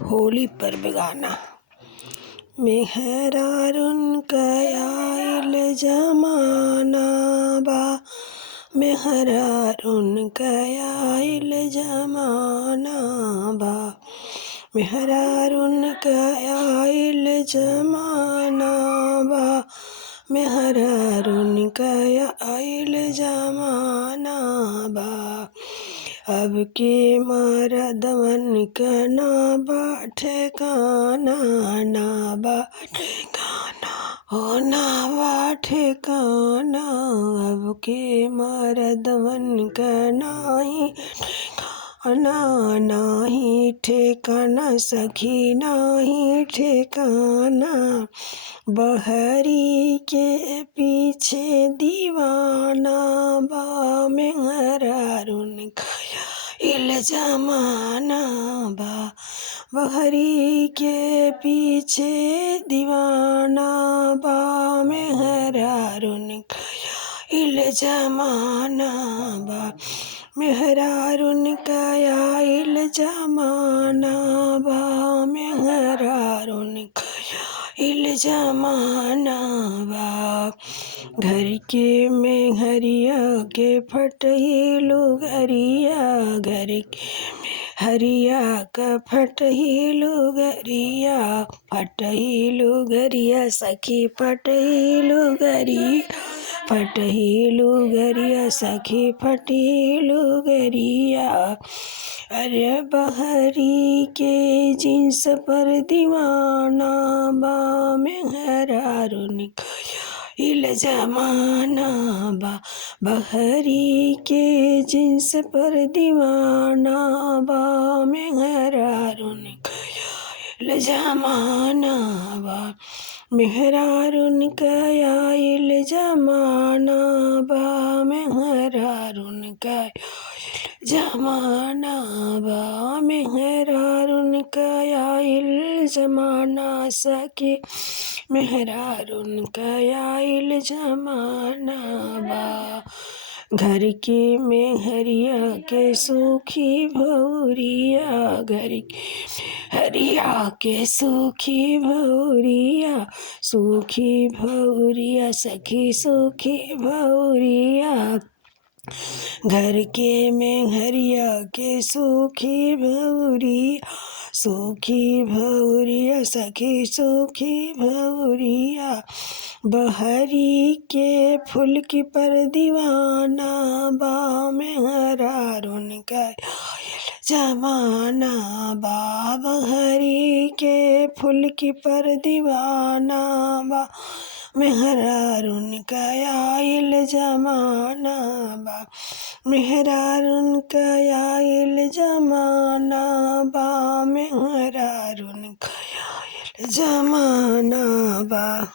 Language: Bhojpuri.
होली पर्व गाना। मेहरारून कयाइल जमाना बा, मेहरारून कयाइल जमाना बा, मेहरारून कयाइल जमाना बा, मेहरारून कयाइल जमाना बा। अब के मरदवन क ना बा ठिकाना, ना बा ठिकाना, हो ना बा ठिकाना। अब के मरदवन क नाही ठिकाना, नाही ठिकाना सखी नाही ठिकाना। बहरी के पीछे दीवाना बा, मेहरारून कयाइल जमाना बा। बहरी के पीछे दीवाना बा, मेहरारून कयाइल जमाना बा, मेहरारून कयाइल जमाना बा, मेहरारून कयाइल जमाना बा। घर के मेहरिया के फटही लुगरिया, घर के मेहरिया का फटही लुगरिया, फटही लुगरिया सखी फटही लुगरिया, फटही लुगरिया सखी फटही लुगरिया। अरे बहरी के जींस पर दीवाना बा, मेहरारून कयाइल जमाना बा। बहरी के जींस पर दीवाना बा, मेहरारून कयाइल जमाना बा, मेहरारून कयाइल जमाना बा, मेहरारून कयाइल जमाना बा, मेहरारून कयाइल जमाना सखी, मेहरारून कयाइल जमाना बा। घर के मेहरिया के सुखी भौरिया, घर के मेहरिया के सुखी भौरिया, सुखी भौरिया सखी सुखी भौरिया। घर के मेहरिया के सुखी भौरिया, सुखी भौरिया सखी सुखी भौरिया। बहरी के फुलकी पर दीवाना बा, मेहरारून कयाइल जमाना बा। बहरी के फुलकी पर दीवाना बा, मेहरारून कयाइल जमाना बा, मेहरारून कयाइल जमाना बा, मेहरारून कयाइल जमाना बा।